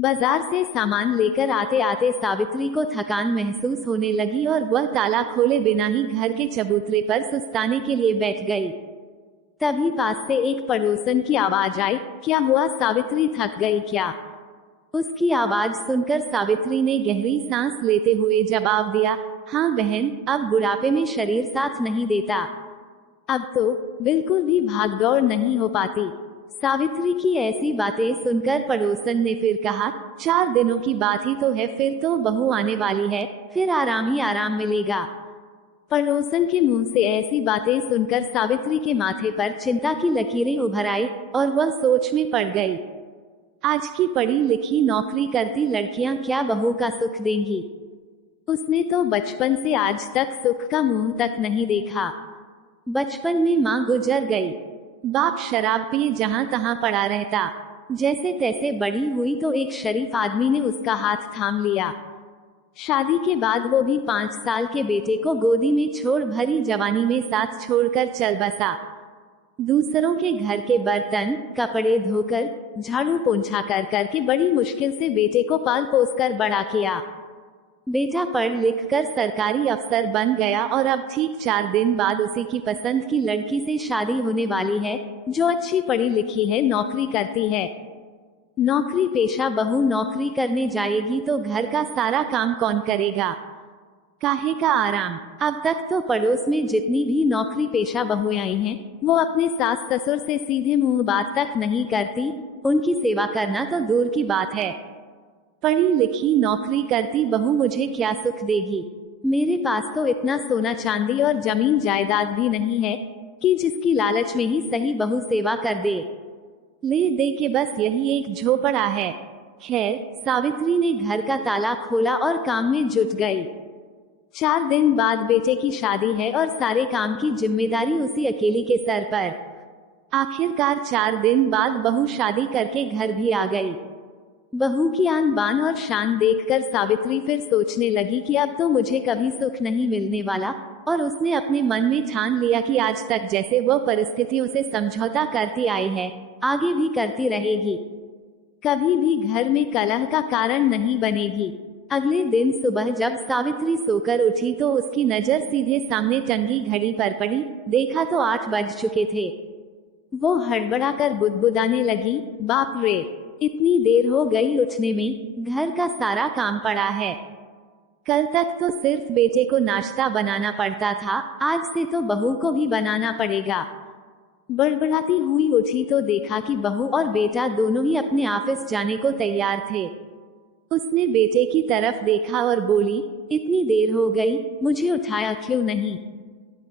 बाजार से सामान लेकर आते आते सावित्री को थकान महसूस होने लगी और वह ताला खोले बिना ही घर के चबूतरे पर सुस्ताने के लिए बैठ गई। तभी पास से एक पड़ोसन की आवाज आई, क्या हुआ सावित्री, थक गई क्या? उसकी आवाज सुनकर सावित्री ने गहरी सांस लेते हुए जवाब दिया, हाँ बहन, अब बुढ़ापे में शरीर साथ नहीं देता। अब तो बिल्कुल भी भागदौड़ नहीं हो पाती। सावित्री की ऐसी बातें सुनकर पड़ोसन ने फिर कहा, 4 दिनों की बात ही तो है, फिर तो बहू आने वाली है, फिर आराम ही आराम मिलेगा। पड़ोसन के मुंह से ऐसी बातें सुनकर सावित्री के माथे पर चिंता की लकीरें उभर आई और वह सोच में पड़ गई। आज की पढ़ी लिखी नौकरी करती लड़कियां क्या बहू का सुख देंगी? उसने तो बचपन से आज तक सुख का मुंह तक नहीं देखा। बचपन में माँ गुजर गई, बाप शराब पिए जहां तहां पड़ा रहता। जैसे तैसे बड़ी हुई तो एक शरीफ आदमी ने उसका हाथ थाम लिया। शादी के बाद वो भी 5 साल के बेटे को गोदी में छोड़ भरी जवानी में साथ छोड़कर चल बसा। दूसरों के घर के बर्तन कपड़े धोकर झाड़ू पोंछा कर करके बड़ी मुश्किल से बेटे को पाल पोस कर बड़ा किया। बेटा पढ़ लिख कर सरकारी अफसर बन गया और अब ठीक 4 दिन बाद उसी की पसंद की लड़की से शादी होने वाली है, जो अच्छी पढ़ी लिखी है, नौकरी करती है। नौकरी पेशा बहू नौकरी करने जाएगी तो घर का सारा काम कौन करेगा? काहे का आराम। अब तक तो पड़ोस में जितनी भी नौकरी पेशा बहुएं आई हैं, वो अपने सास ससुर से सीधे मुंह बात तक नहीं करती, उनकी सेवा करना तो दूर की बात है। पढ़ी लिखी नौकरी करती बहू मुझे क्या सुख देगी? मेरे पास तो इतना सोना चांदी और जमीन जायदाद भी नहीं है कि जिसकी लालच में ही सही बहू सेवा कर दे, ले दे के बस यही एक झोपड़ा है। खैर, सावित्री ने घर का ताला खोला और काम में जुट गई। 4 दिन बाद बेटे की शादी है और सारे काम की जिम्मेदारी उसी अकेली के सर पर। आखिरकार 4 दिन बाद बहू शादी करके घर भी आ गई। बहू की आन बान और शान देखकर सावित्री फिर सोचने लगी कि अब तो मुझे कभी सुख नहीं मिलने वाला, और उसने अपने मन में ठान लिया कि आज तक जैसे वो परिस्थितियों से समझौता करती आई है, आगे भी करती रहेगी। कभी भी घर में कलह का कारण नहीं बनेगी। अगले दिन सुबह जब सावित्री सोकर उठी तो उसकी नजर सीधे सामने टंगी घड़ी पर पड़ी। देखा तो 8 बज चुके थे। वो हड़बड़ाकर बुदबुदाने लगी, बाप रे, इतनी देर हो गई उठने में, घर का सारा काम पड़ा है। कल तक तो सिर्फ बेटे को नाश्ता बनाना पड़ता था, आज से तो बहू को भी बनाना पड़ेगा। बड़बड़ाती हुई उठी तो देखा कि बहू और बेटा दोनों ही अपने ऑफिस जाने को तैयार थे। उसने बेटे की तरफ देखा और बोली, इतनी देर हो गई, मुझे उठाया क्यों नहीं?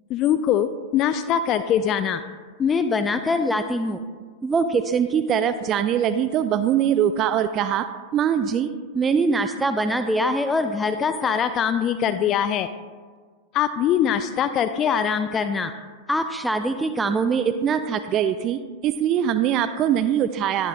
रुको, नाश्ता करके जाना, मैं बना कर लाती हूँ। वो किचन की तरफ जाने लगी तो बहू ने रोका और कहा, माँ जी, मैंने नाश्ता बना दिया है और घर का सारा काम भी कर दिया है। आप भी नाश्ता करके आराम करना। आप शादी के कामों में इतना थक गई थी, इसलिए हमने आपको नहीं उठाया।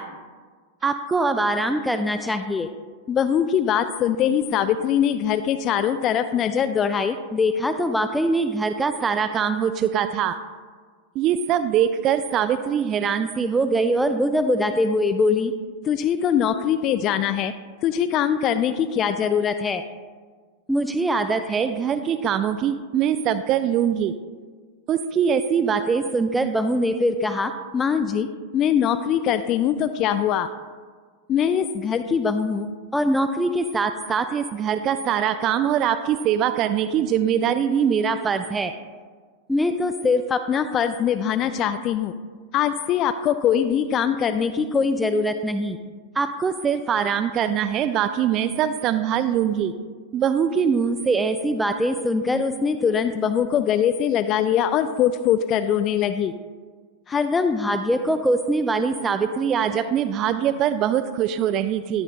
आपको अब आराम करना चाहिए। बहू की बात सुनते ही सावित्री ने घर के चारों तरफ नजर दौड़ाई। देखा तो वाकई में घर का सारा काम हो चुका था। ये सब देखकर सावित्री हैरान सी हो गई और बुदबुदाते हुए बोली, तुझे तो नौकरी पे जाना है, तुझे काम करने की क्या जरूरत है? मुझे आदत है घर के कामों की, मैं सब कर लूंगी। उसकी ऐसी बातें सुनकर बहू ने फिर कहा, माँ जी, मैं नौकरी करती हूँ तो क्या हुआ? मैं इस घर की बहू हूँ और नौकरी के साथ साथ इस घर का सारा काम और आपकी सेवा करने की जिम्मेदारी भी मेरा फर्ज है। मैं तो सिर्फ अपना फर्ज निभाना चाहती हूँ। आज से आपको कोई भी काम करने की कोई जरूरत नहीं, आपको सिर्फ आराम करना है, बाकी मैं सब संभाल लूंगी। बहू के मुंह से ऐसी बातें सुनकर उसने तुरंत बहू को गले से लगा लिया और फूट फूट कर रोने लगी। हरदम भाग्य को कोसने वाली सावित्री आज अपने भाग्य पर बहुत खुश हो रही थी।